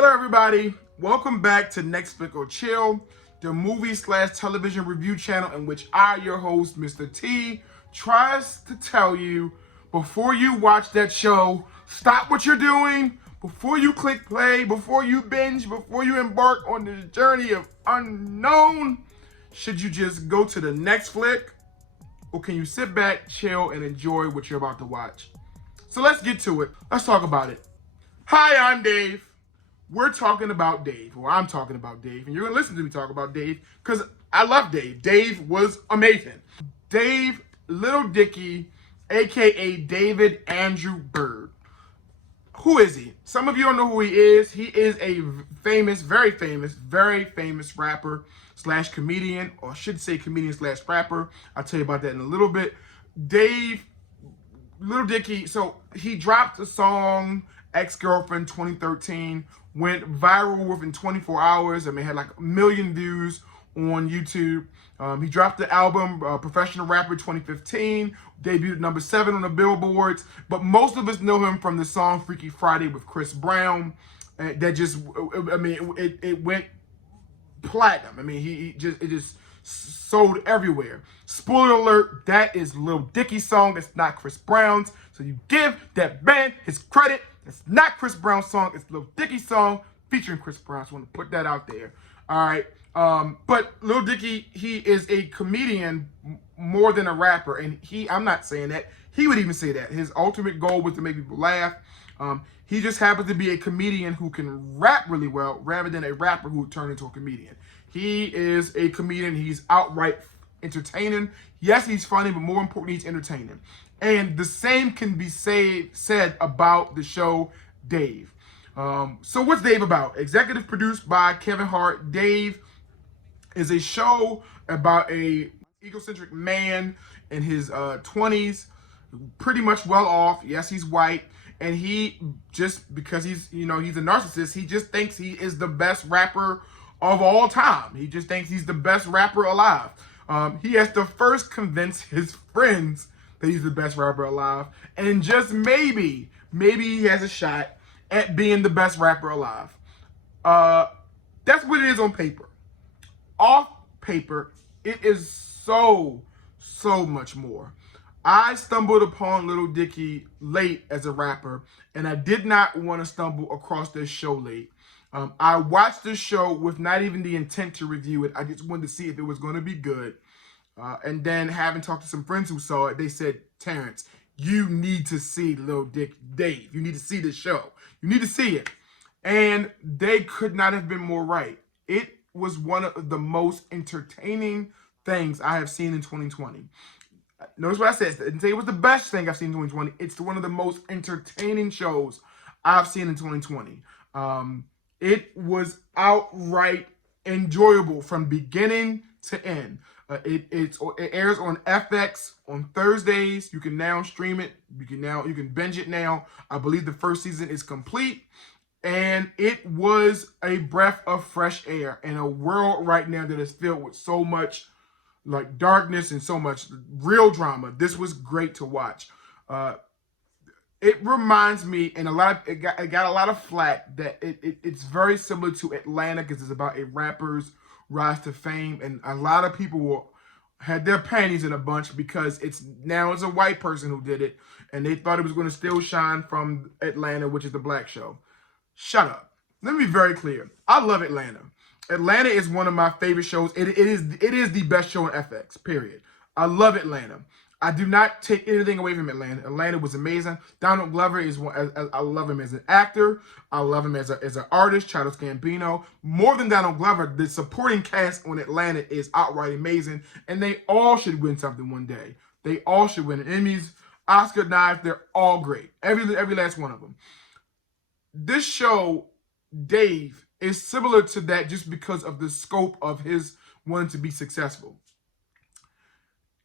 Hello everybody, welcome back to NextFlickorChill, the movie/television review channel in which I, your host, Mr. T, tries to tell you before you watch that show, stop what you're doing, before you click play, before you binge, before you embark on this journey of unknown, should you just go to the next flick, or can you sit back, chill, and enjoy what you're about to watch? So let's get to it. Let's talk about it. Hi, I'm Dave. We're talking about Dave, or I'm talking about Dave, and you're going to listen to me talk about Dave because I love Dave. Dave was amazing. Dave Little Dicky, a.k.a. David Andrew Bird. Who is he? Some of you don't know who he is. He is a famous, very famous rapper slash comedian, or I should say comedian slash rapper. I'll tell you about that in a little bit. Dave Little Dicky, so he dropped a song, Ex-Girlfriend 2013, went viral within 24 hours. I mean, had like 1 million views on YouTube. He dropped the album Professional Rapper 2015, debuted number 7 on the Billboards, but most of us know him from the song Freaky Friday with Chris Brown. That just, I mean, it went platinum. I mean, it just sold everywhere. Spoiler alert, that is Lil Dicky's song. It's not Chris Brown's. So you give that man his credit. It's not Chris Brown's song. It's Lil Dicky's song featuring Chris Brown. So I want to put that out there. All right. But Lil Dicky, he is a comedian more than a rapper. And I'm not saying that. He would even say that. His ultimate goal was to make people laugh. He just happens to be a comedian who can rap really well rather than a rapper who turned into a comedian. He is a comedian. He's outright entertaining. Yes, he's funny, but more importantly, he's entertaining. And the same can be said about the show Dave. So what's Dave about? Executive produced by Kevin Hart. Dave is a show about a egocentric man in his 20s, pretty much well off. Yes, he's white. And he just, because he's a narcissist, he just thinks he is the best rapper of all time. He just thinks he's the best rapper alive. He has to first convince his friends that he's the best rapper alive. And just maybe he has a shot at being the best rapper alive. That's what it is on paper. Off paper, it is so much more. I stumbled upon Lil Dicky late as a rapper, and I did not want to stumble across this show late. I watched this show with not even the intent to review it. I just wanted to see if it was going to be good. And then having talked to some friends who saw it, they said, Terrence, you need to see Lil Dave. You need to see this show. You need to see it. And they could not have been more right. It was one of the most entertaining things I have seen in 2020. Notice what I said. I didn't say it was the best thing I've seen in 2020. It's one of the most entertaining shows I've seen in 2020. It was outright enjoyable from beginning to end. It airs on FX on Thursdays. You can now stream it. You can binge it now. I believe the first season is complete. And it was a breath of fresh air in a world right now that is filled with so much like darkness and so much real drama. This was great to watch. It reminds me, and it got a lot of flack, that it's very similar to Atlanta because it's about a rapper's rise to fame, and a lot of people had their panties in a bunch because it's a white person who did it, and they thought it was going to still shine from Atlanta, which is the black show. Shut up. Let me be very clear. I love Atlanta. Atlanta is one of my favorite shows. It is the best show on FX, period. I love Atlanta. I do not take anything away from Atlanta. Atlanta was amazing. Donald Glover is one. I love him as an actor. I love him as an artist. Childish Gambino. More than Donald Glover, the supporting cast on Atlanta is outright amazing, and they all should win something one day. They all should win Emmys, Oscar nods. They're all great. Every last one of them. This show, Dave, is similar to that just because of the scope of his wanting to be successful.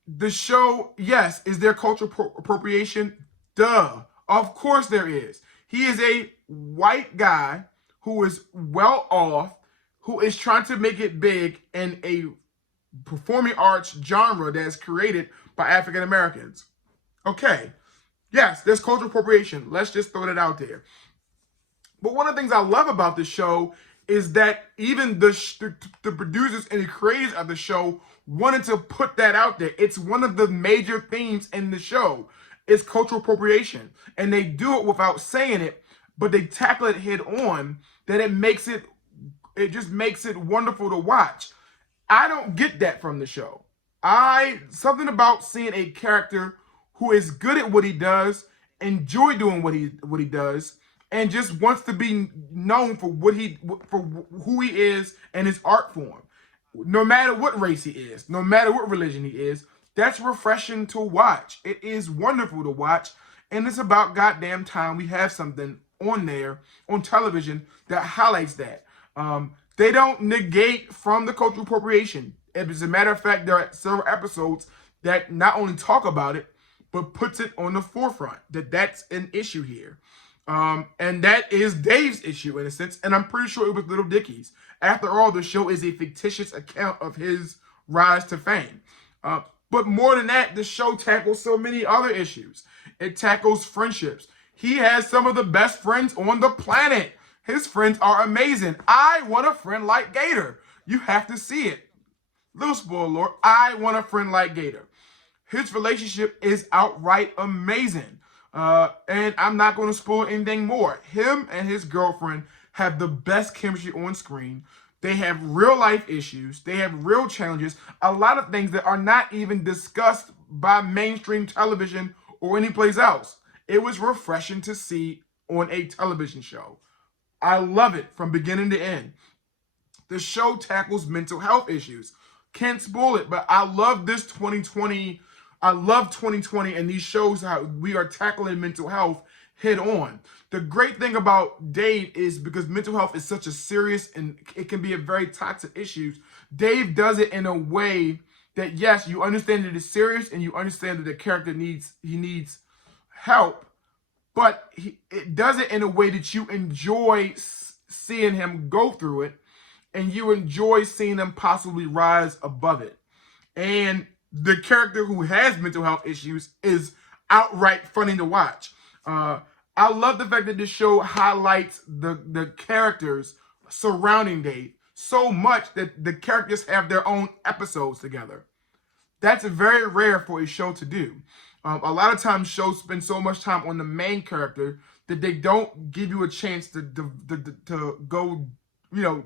The show, yes, is there cultural appropriation? Duh. Of course there is. He is a white guy who is well off, who is trying to make it big in a performing arts genre that is created by African Americans. Okay. Yes, there's cultural appropriation. Let's just throw that out there. But one of the things I love about the show is that even the producers and the creators of the show wanted to put that out there. It's one of the major themes in the show. It's cultural appropriation. And they do it without saying it, but they tackle it head on, that it just makes it wonderful to watch. I don't get that from the show. Something about seeing a character who is good at what he does, enjoy doing what he does, and just wants to be known for who he is and his art form. No matter what race he is, no matter what religion he is, that's refreshing to watch. It is wonderful to watch, and it's about goddamn time we have something on there on television that highlights that. They don't negate from the cultural appropriation. As a matter of fact, there are several episodes that not only talk about it, but puts it on the forefront, that's an issue here. And that is Dave's issue in a sense, and I'm pretty sure it was Little Dicky's. After all, the show is a fictitious account of his rise to fame. But more than that, the show tackles so many other issues. It tackles friendships. He has some of the best friends on the planet. His friends are amazing. I want a friend like Gator. You have to see it. Little spoiler alert, I want a friend like Gator. His relationship is outright amazing. And I'm not going to spoil anything more. Him and his girlfriend have the best chemistry on screen. They have real life issues. They have real challenges. A lot of things that are not even discussed by mainstream television or anyplace else. It was refreshing to see on a television show. I love it from beginning to end. The show tackles mental health issues. Can't spoil it, but I love this 2020. I love 2020 and these shows how we are tackling mental health head on. The great thing about Dave is because mental health is such a serious and it can be a very toxic issue. Dave does it in a way that, yes, you understand that it's serious and you understand that the character needs help, but it does it in a way that you enjoy seeing him go through it, and you enjoy seeing him possibly rise above it. And the character who has mental health issues is outright funny to watch. I love the fact that this show highlights the characters surrounding Dave so much that the characters have their own episodes together. That's very rare for a show to do. A lot of times shows spend so much time on the main character that they don't give you a chance to go,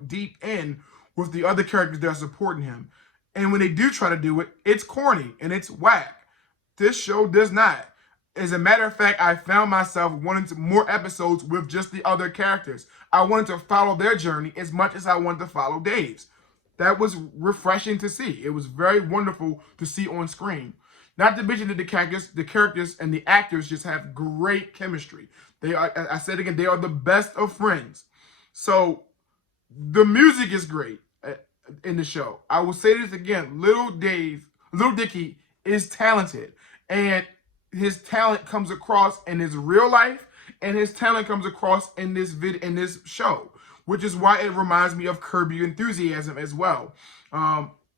deep in with the other characters that are supporting him. And when they do try to do it, it's corny and it's whack. This show does not. As a matter of fact, I found myself wanting more episodes with just the other characters. I wanted to follow their journey as much as I wanted to follow Dave's. That was refreshing to see. It was very wonderful to see on screen. Not to mention that the characters and the actors just have great chemistry. They are, I said again, they are the best of friends. So the music is great in the show. I will say this again, Little Dicky is talented, and his talent comes across in his real life, and his talent comes across in this show, which is why it reminds me of Curb Your Enthusiasm as well.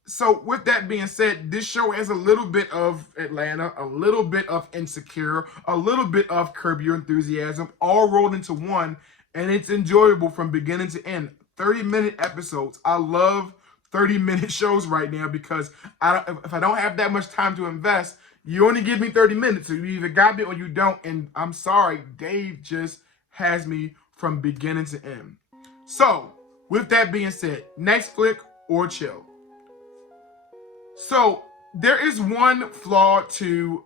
So with that being said, this show has a little bit of Atlanta, a little bit of Insecure, a little bit of Curb Your Enthusiasm, all rolled into one, and it's enjoyable from beginning to end. 30-minute episodes. I love 30-minute shows right now because if I don't have that much time to invest, you only give me 30 minutes. So you either got me or you don't. And I'm sorry, Dave just has me from beginning to end. So with that being said, next flick or chill. So there is one flaw to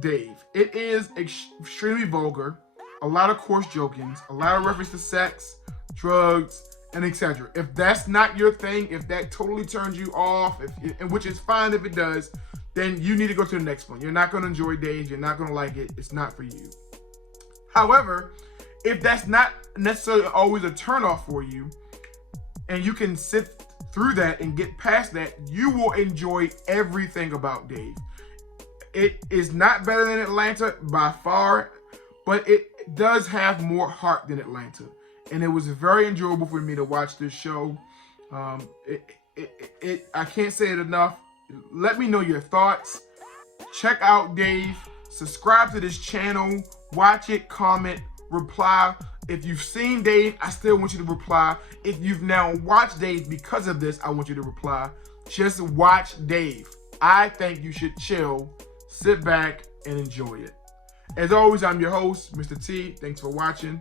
Dave. It is extremely vulgar, a lot of coarse jokings, a lot of reference to sex, drugs, and etc. If that's not your thing, if that totally turns you off, and which is fine if it does, then you need to go to the next one. You're not going to enjoy Dave. You're not going to like it. It's not for you. However, if that's not necessarily always a turnoff for you, and you can sit through that and get past that, you will enjoy everything about Dave. It is not better than Atlanta by far, but it does have more heart than Atlanta. And it was very enjoyable for me to watch this show. I can't say it enough. Let me know your thoughts. Check out Dave. Subscribe to this channel. Watch it, comment, reply. If you've seen Dave, I still want you to reply. If you've now watched Dave because of this, I want you to reply. Just watch Dave. I think you should chill, sit back, and enjoy it. As always, I'm your host, Mr. T. Thanks for watching.